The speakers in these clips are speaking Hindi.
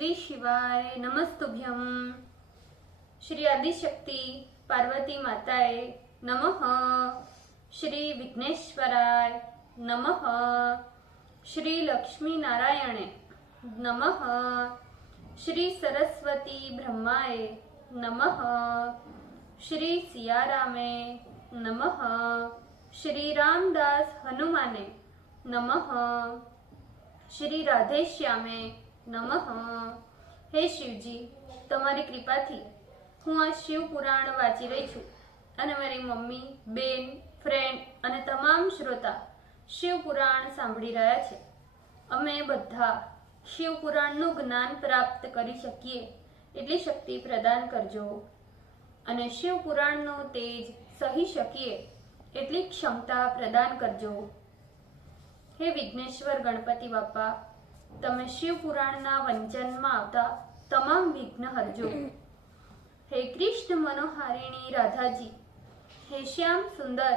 श्री शिवाय नमस्तुभ्यं। श्री आदिशक्ति पार्वती माताए नमः। श्री विघ्नेश्वराय नमः। श्री लक्ष्मी नारायणे नमः। श्री सरस्वती ब्रह्माय नमः। श्री सियारामे नमः। श्री रामदास हनुमाने नमः। श्री राधेश्यामे नमः। हे शिवजी, તમારી કૃપાથી હું આ શિવ પુરાણ વાંચી રહી છું અને મારી મમ્મી, બેન, ફ્રેન્ડ અને તમામ શ્રોતા શિવ પુરાણ સાંભળી રહ્યા છે। અમે બધા શિવ પુરાણનું જ્ઞાન પ્રાપ્ત કરી શકીએ એટલી શક્તિ પ્રદાન કરજો અને શિવ પુરાણનું તેજ સહી શકીએ એટલી ક્ષમતા પ્રદાન કરજો। हे विघ्नेश्वर गणपति बापा, तमे शिव पुराणना वंचनमा आवता तमाम विघ्न हरजो। हे कृष्ण मनोहारिणी राधाजी, हे श्याम सुंदर,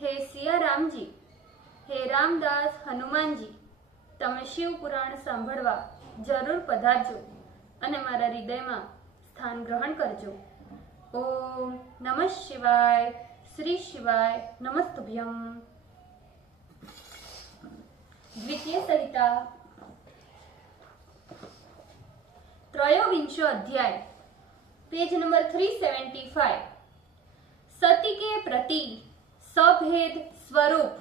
हे सिया रामजी, हे रामदास हनुमानजी, तमे शिव पुराण सांभळवा जरूर पधारजो अने मारा हृदयमां स्थान ग्रहण करजो। ओम नमः शिवाय। श्री शिवाय नमस्तुभ्यं। द्वितीय संहिता त्रयोविंशो अध्याय, पेज नंबर 375। सती के प्रति सभेद स्वरूप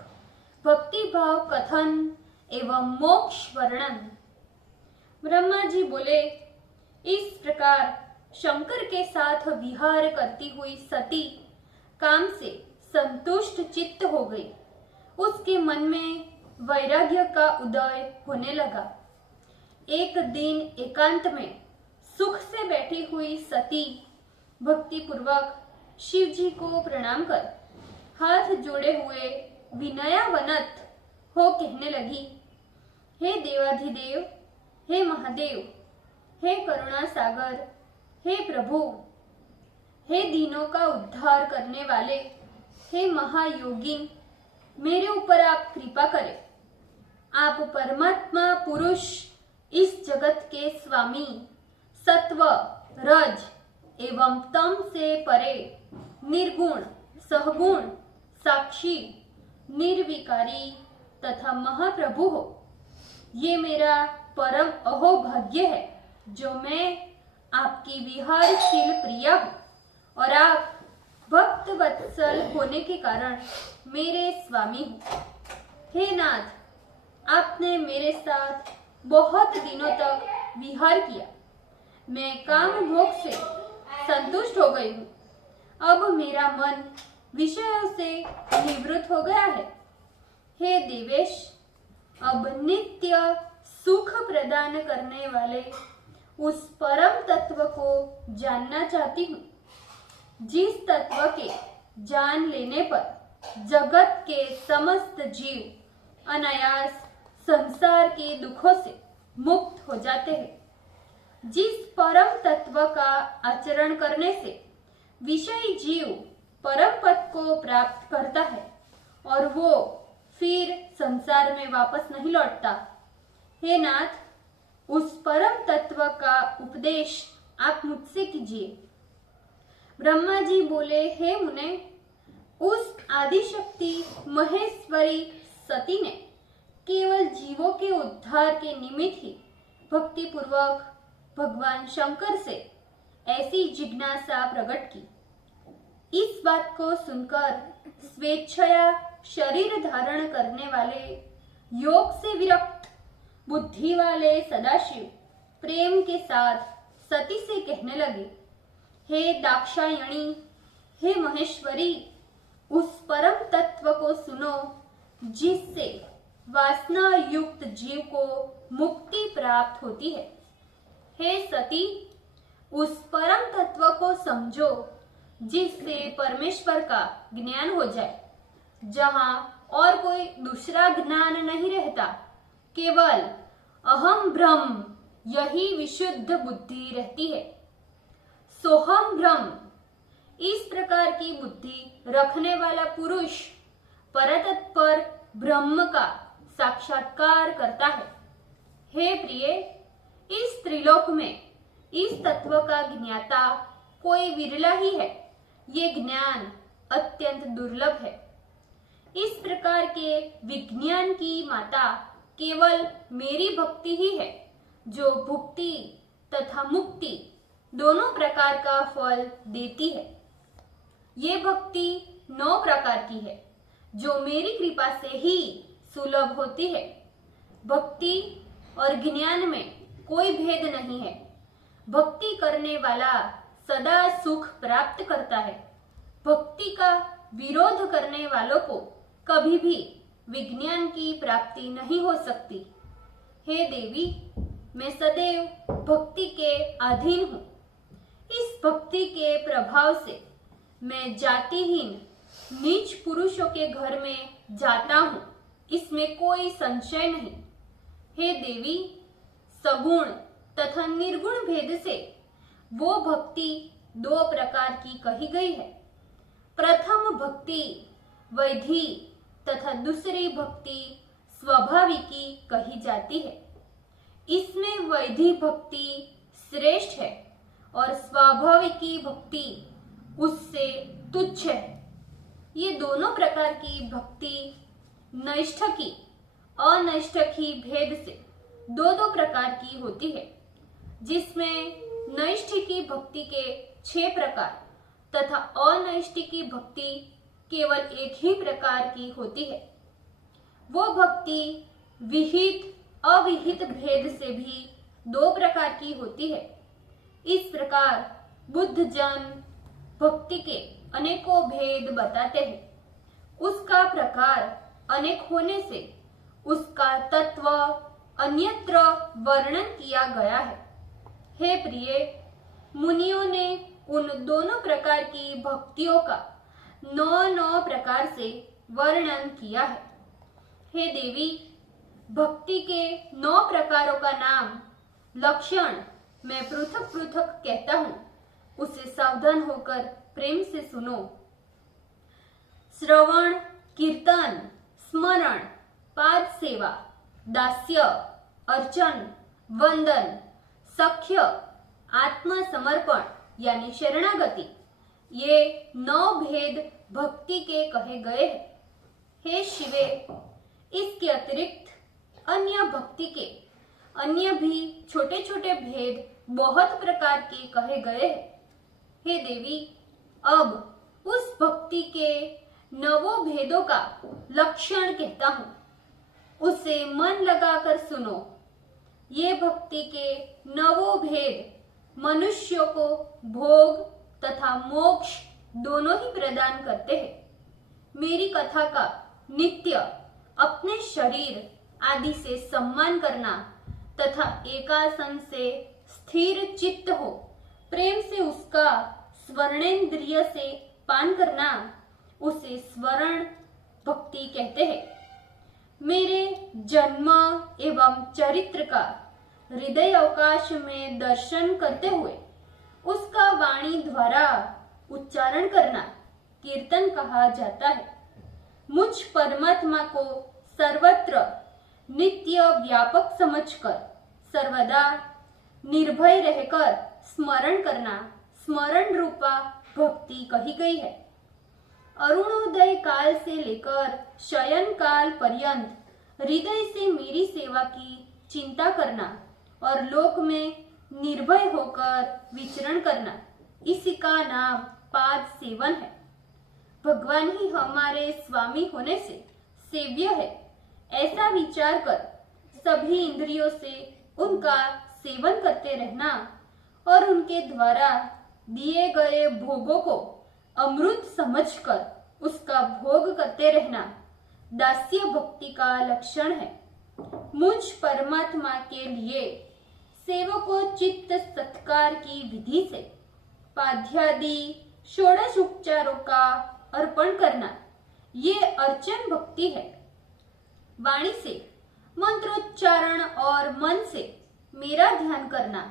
भक्ति भाव कथन एवं मोक्ष वर्णन। ब्रह्मा जी बोले, इस प्रकार शंकर के साथ विहार करती हुई सती काम से संतुष्ट चित्त हो गई। उसके मन में वैराग्य का उदय होने लगा। एक दिन एकांत में सुख से बैठी हुई सती भक्ति पूर्वक शिव जी को प्रणाम कर हाथ जोड़े हुए विनयावनत हो कहने लगी, हे देवाधिदेव, हे महादेव, हे करुणा सागर, हे प्रभु, हे दीनों का उद्धार करने वाले, हे महायोगिन, मेरे ऊपर आप कृपा करें। आप परमात्मा पुरुष, इस जगत के स्वामी, सत्व रज एवं तम से परे, निर्गुण सहगुण साक्षी निर्विकारी तथा महाप्रभु हो। ये मेरा परम अहोभाग्य है जो मैं आपकी विहारशील प्रिया हूँ और आप भक्त वत्सल होने के कारण मेरे स्वामी हूँ। हे नाथ, आपने मेरे साथ बहुत दिनों तक विहार किया। मैं काम भोग से संतुष्ट हो गई हूँ। अब मेरा मन विषयों से निवृत्त हो गया है। हे देवेश, अब नित्य सुख प्रदान करने वाले उस परम तत्व को जानना चाहती हूँ, जिस तत्व के जान लेने पर जगत के समस्त जीव अनायास संसार के दुखों से मुक्त हो जाते हैं। जिस परम तत्व का आचरण करने से विषयी जीव परम पद को प्राप्त करता है और वो फिर संसार में वापस नहीं लौटता। हे नाथ, उस परम तत्व का उपदेश आप मुझसे कीजिए। ब्रह्मा जी बोले, हे मुने, उस आदिशक्ति महेश्वरी सती ने केवल जीवों के उद्धार के निमित्त ही भक्ति पूर्वक भगवान शंकर से ऐसी जिज्ञासा प्रकट की। इस बात को सुनकर स्वेच्छया शरीर धारण करने वाले, योग से विरक्त बुद्धि वाले सदाशिव प्रेम के साथ सती से कहने लगे, हे दाक्षायणी, हे महेश्वरी, उस परम तत्व को सुनो जिससे वासना युक्त जीव को मुक्ति प्राप्त होती है। हे सती, उस परम तत्व को समझो जिससे परमेश्वर का ज्ञान हो जाए, जहां और कोई दूसरा ज्ञान नहीं रहता, केवल अहम ब्रह्म यही विशुद्ध बुद्धि रहती है। सोहम ब्रह्म, इस प्रकार की बुद्धि रखने वाला पुरुष परतत्पर ब्रह्म का साक्षात्कार करता है। हे प्रिय, इस त्रिलोक में इस तत्व का ज्ञाता कोई विरला ही है। ये ज्ञान अत्यंत दुर्लभ है। इस प्रकार के विज्ञान की माता केवल मेरी भक्ति ही है, जो भुक्ति तथा मुक्ति दोनों प्रकार का फल देती है। ये भक्ति 9 प्रकार की है, जो मेरी कृपा से ही सुलभ होती है। भक्ति और ज्ञान में कोई भेद नहीं है। भक्ति करने वाला सदा सुख प्राप्त करता है। भक्ति का विरोध करने वालों को कभी भी विज्ञान की प्राप्ति नहीं हो सकती। हे देवी, मैं सदैव भक्ति के अधीन हूँ। इस भक्ति के प्रभाव से मैं जातिहीन नीच पुरुषों के घर में जाता हूँ, इसमें कोई संशय नहीं। हे देवी, सगुण तथा निर्गुण भेद से वो भक्ति 2 प्रकार की कही गई है। प्रथम भक्ति वैधि तथा दूसरी भक्ति स्वाभाविकी कही जाती है। इसमें वैधि भक्ति श्रेष्ठ है और स्वाभाविकी भक्ति उससे तुच्छ है। ये दोनों प्रकार की भक्ति नैष्ठिकी अनैष्ठिकी भेद से 2 प्रकार की होती है, जिसमें नैष्ठिकी भक्ति के 6 प्रकार तथा अनैष्ठिकी भक्ति केवल 1 ही प्रकार की होती है। वो भक्ति विहित अविहित भेद से भी 2 प्रकार की होती है। इस प्रकार बुद्ध जन भक्ति के अनेकों भेद बताते हैं। उसका प्रकार अनेक होने से उसका तत्व अन्यत्र वर्णन किया गया है। हे प्रिय, मुनियों ने उन दोनों प्रकार की भक्तियों का 9 प्रकार से वर्णन किया है। हे देवी, भक्ति के 9 प्रकारों का नाम लक्षण मैं पृथक पृथक कहता हूँ, उसे सावधान होकर प्रेम से सुनो। श्रवण, कीर्तन, स्मरण, पाद सेवा, दास्य, अर्चन, वंदन, सख्य, आत्मसमर्पण यानी शरणागति, ये 9 भेद भक्ति के कहे गए हैं। हे शिवे, इसके अतिरिक्त अन्य भक्ति के अन्य भी छोटे छोटे भेद बहुत प्रकार के कहे गए हैं। हे देवी, अब उस भक्ति के 9 भेदों का लक्षण कहता हूँ, उसे मन लगाकर सुनो। ये भक्ति के 9 भेद मनुष्यों को भोग तथा मोक्ष दोनों ही प्रदान करते हैं। मेरी कथा का नित्य अपने शरीर आदि से सम्मान करना तथा एकासन से स्थिर चित्त हो प्रेम से उसका स्वर्णेंद्रिय से पान करना, उसे स्वर्ण भक्ति कहते हैं। मेरे जन्म एवं चरित्र का हृदय अवकाश में दर्शन करते हुए उसका वाणी द्वारा उच्चारण करना कीर्तन कहा जाता है। मुझ परमात्मा को सर्वत्र नित्य व्यापक समझकर सर्वदा निर्भय रहकर स्मरण करना स्मरण रूपा भक्ति कही गई है। अरुणोदय काल से लेकर शयन काल पर्यंत हृदय से मेरी सेवा की चिंता करना और लोक में निर्भय होकर विचरण करना, इसी का नाम पाद सेवन है। भगवान ही हमारे स्वामी होने से सेव्य है, ऐसा विचार कर सभी इंद्रियों से उनका सेवन करते रहना और उनके द्वारा दिए गए भोगों को अमृत समझकर उसका भोग करते रहना दास्य भक्ति का लक्षण है। मुझ परमात्मा के लिए सेवकों चित्त सत्कार की विधि से पाद्यादि षोडश उपचारों का अर्पण करना, ये अर्चन भक्ति है। वाणी से मंत्रोच्चारण और मन से मेरा ध्यान करना,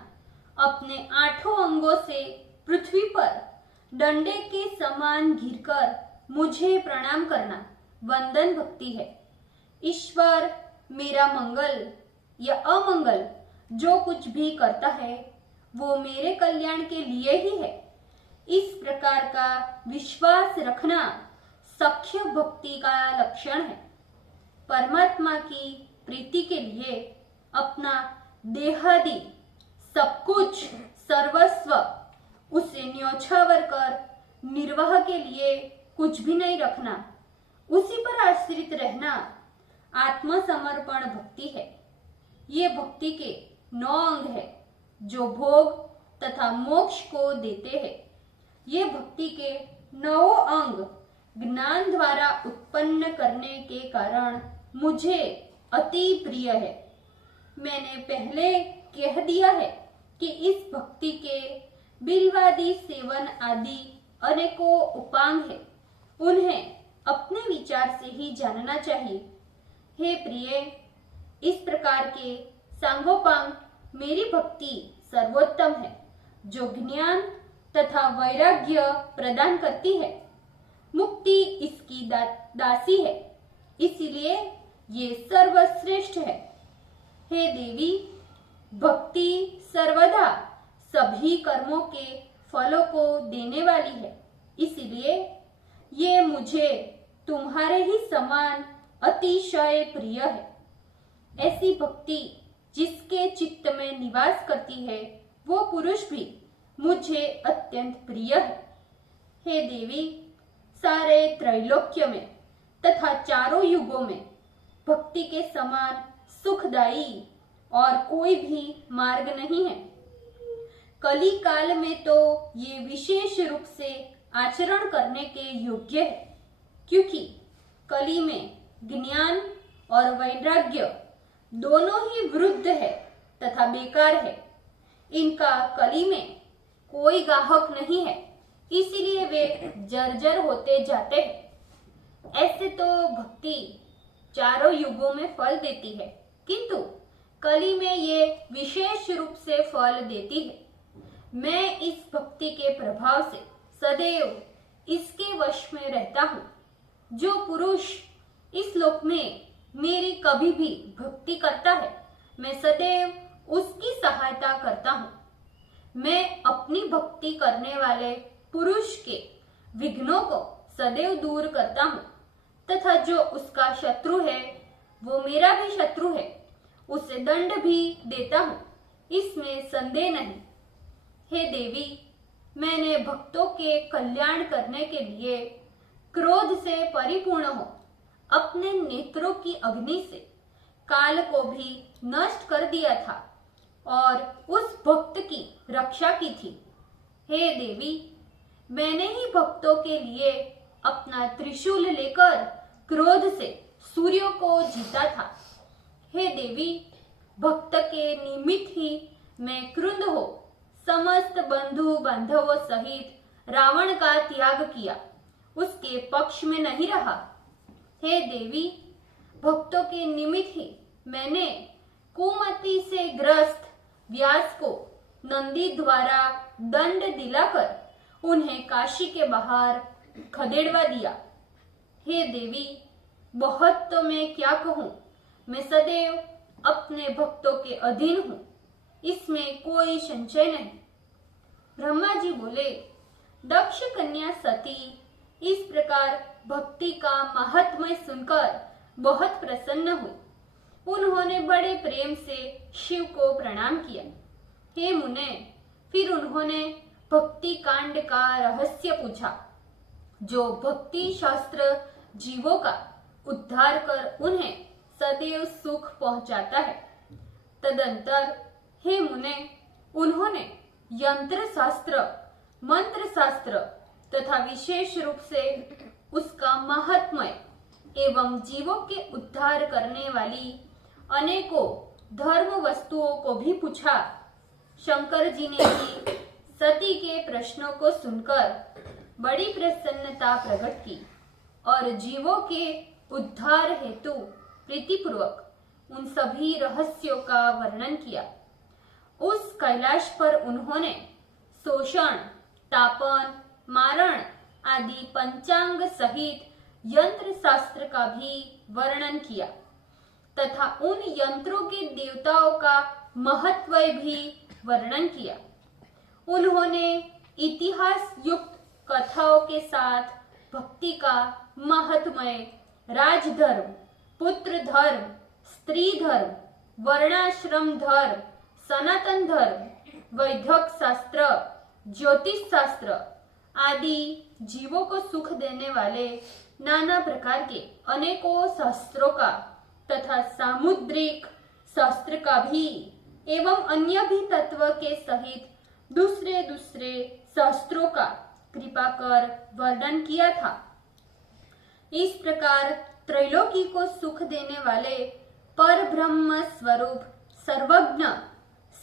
अपने 8 अंगों से पृथ्वी पर डंडे के समान घिरकर मुझे प्रणाम करना वंदन भक्ति है। ईश्वर मेरा मंगल या अमंगल जो कुछ भी करता है वो मेरे कल्याण के लिए ही है। इस प्रकार का विश्वास रखना सख्य भक्ति का लक्षण है। परमात्मा की प्रीति के लिए अपना देहादि सब कुछ सर्वस्व उसे न्योछावर कर निर्वाह के लिए कुछ भी नहीं रखना, उसी पर आश्रित रहना आत्मसमर्पण भक्ति है। ये भक्ति के 9 अंग है जो भोग तथा मोक्ष को देते हैं। ये भक्ति के 9 अंग ज्ञान द्वारा उत्पन्न करने के कारण मुझे अति प्रिय है। मैंने पहले कह दिया है कि इस भक्ति के बिल्वादि सेवन आदि अनेकों उपांग है, उन्हें अपने विचार से ही जानना चाहिए। हे प्रिय, इस प्रकार के सांगोपांग मेरी भक्ति सर्वोत्तम है, जो ज्ञान तथा वैराग्य प्रदान करती है। मुक्ति इसकी दासी है, इसीलिए ये सर्वश्रेष्ठ है। हे देवी, भक्ति सर्वदा सभी कर्मों के फलों को देने वाली है, इसीलिए ये मुझे तुम्हारे ही समान अतिशय प्रिय है। ऐसी भक्ति जिसके चित्त में निवास करती है वो पुरुष भी मुझे अत्यंत प्रिय है। हे देवी, सारे त्रैलोक्य में तथा चारों युगों में भक्ति के समान सुखदायी और कोई भी मार्ग नहीं है। कली काल में तो ये विशेष रूप से आचरण करने के योग्य है, क्योंकि कली में ज्ञान और वैराग्य दोनों ही वृद्ध है तथा बेकार है। इनका कली में कोई गाहक नहीं है, इसीलिए वे जर्जर होते जाते हैं। ऐसे तो भक्ति चारों युगों में फल देती है, किंतु कली में ये विशेष रूप से फल देती है। मैं इस भक्ति के प्रभाव से सदैव इसके वश में रहता हूँ। जो पुरुष इस लोक में मेरी कभी भी भक्ति करता है, मैं सदैव उसकी सहायता करता हूँ। मैं अपनी भक्ति करने वाले पुरुष के विघ्नों को सदैव दूर करता हूँ, तथा जो उसका शत्रु है वो मेरा भी शत्रु है, उसे दंड भी देता हूँ, इसमें संदेह नहीं। हे देवी, मैंने भक्तों के कल्याण करने के लिए क्रोध से परिपूर्ण हो अपने नेत्रों की अग्नि से काल को भी नष्ट कर दिया था और उस भक्त की रक्षा की थी। हे देवी, मैंने ही भक्तों के लिए अपना त्रिशूल लेकर क्रोध से सूर्य को जीता था। हे देवी, भक्त के निमित्त ही मैं क्रुद्ध हो समस्त बंधु बांधवों सहित रावण का त्याग किया, उसके पक्ष में नहीं रहा। हे देवी, भक्तों के निमित्त ही मैंने कुमति से ग्रस्त व्यास को नंदी द्वारा दंड दिलाकर उन्हें काशी के बाहर खदेड़वा दिया। हे देवी, बहुत तो मैं क्या कहूँ, मैं सदैव अपने भक्तों के अधीन हूँ, इसमें कोई संशय नहीं। ब्रह्मा जी बोले, दक्ष कन्या सती इस प्रकार भक्ति का महात्म्य सुनकर बहुत प्रसन्न हुई। उन्होंने बड़े प्रेम से शिव को प्रणाम किया। हे मुने, फिर उन्होंने भक्ति कांड का रहस्य पूछा, जो भक्ति शास्त्र जीवों का उद्धार कर उन्हें सदैव सुख पहुंचाता है। तदंतर हे मुने, उन्होंने यंत्र शास्त्र, मंत्र शास्त्र तथा विशेष रूप से उसका महात्म्य एवं जीवों के उद्धार करने वाली अनेकों धर्म वस्तुओं को भी पूछा। शंकर जी ने भी सती के प्रश्नों को सुनकर बड़ी प्रसन्नता प्रकट की और जीवों के उद्धार हेतु प्रीतिपूर्वक उन सभी रहस्यों का वर्णन किया। उस कैलाश पर उन्होंने शोषण, तापन, मारण आदि पंचांग सहित यंत्र शास्त्र का भी वर्णन किया तथा उन यंत्रों के देवताओं का महत्व भी वर्णन किया। उन्होंने इतिहास युक्त कथाओं के साथ भक्ति का महत्वमय राजधर्म, पुत्र धर्म, स्त्री धर्म, वर्णाश्रम धर्म, सनातन धर्म, वैदिक शास्त्र, ज्योतिष शास्त्र आदि जीवों को सुख देने वाले नाना प्रकार के अनेकों शास्त्रों का तथा सामुद्रिक शास्त्र का भी एवं अन्य भी तत्व के सहित दूसरे दूसरे शास्त्रों का कृपा कर वर्णन किया था। इस प्रकार त्रैलोकी को सुख देने वाले पर ब्रह्म स्वरूप सर्वज्ञ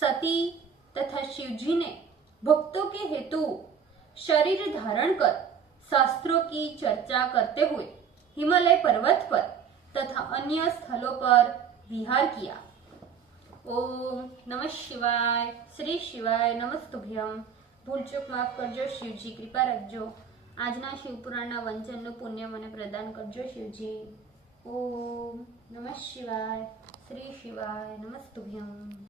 सती तथा शिवजी ने भक्तों के हेतु शरीर धारण कर शास्त्रों की चर्चा करते हुए हिमालय पर्वत पर तथा अन्य स्थलों पर विहार किया। ओम नमः शिवाय। श्री शिवाय नमस्तुभ्यम। ભૂલચૂક માફ કરજો શિવજી, કૃપા રાખજો। આજના શિવપુરાણના વંચનનું પુણ્ય મને પ્રદાન કરજો શિવજી। ઓમ નમઃ શિવાય। શ્રી શિવાય નમસ્તુભ્યમ।